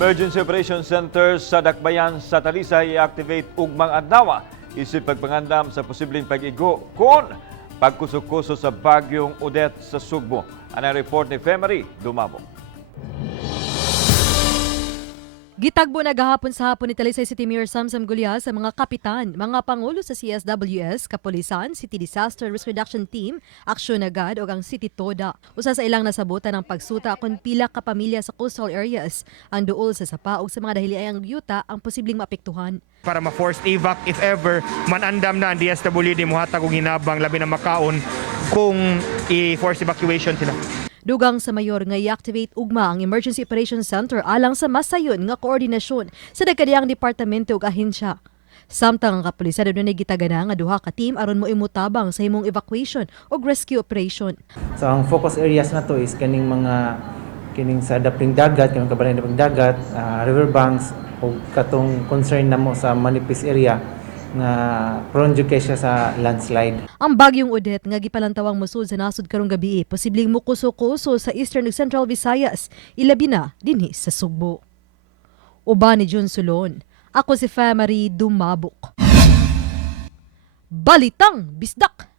Emergency Operations Center sa Dakbayan sa Talisay i-activate ugmang adlaw isip pagpangandam sa posibleng pag-igo kon pagkusok-kuso sa bagyong Odette sa Sugbo. Ang report ni Femery Dumabong. Gitagbo na gahapon sa hapon ni Talisay City Mayor Samsam Gulya sa mga kapitan, mga pangulo sa CSWS, Kapulisan, City Disaster Risk Reduction Team, Aksyon Agad o ang City Toda. Usa sa ilang nasabutan ng pagsuta kung pila ka pamilya sa coastal areas ang duol sa sapa ug sa mga dahiliayang yuta ang posibleng maapektuhan. Para ma-forced evac if ever manandam na ang DSWD muhatag og hinabang labi na makaon kung i-force evacuation sila. Dugang sa mayor nga i-activate ugma ang Emergency Operations Center alang sa masayon nga koordinasyon sa dagkadiyang departamento ug ahensya. Samtang ang kapulisan adunay gitagana nga duha ka team aron mo imutabang sa himong evacuation ug rescue operation. So ang focus areas na to is kining sa daping dagat, kining kabalay daping dagat, riverbanks ug katong concern namo sa manipis area nga prone jud kay siya sa landslide. Ang bagyong Odette nga gipalantawang musud sa nasud karong gabi posibleng mukuso-kuso sa Eastern ug Central Visayas, ilabi na dinhi sa Sugbo. Uban ni John Sulon, ako si Femery Dumabok. Balitang Bisdak.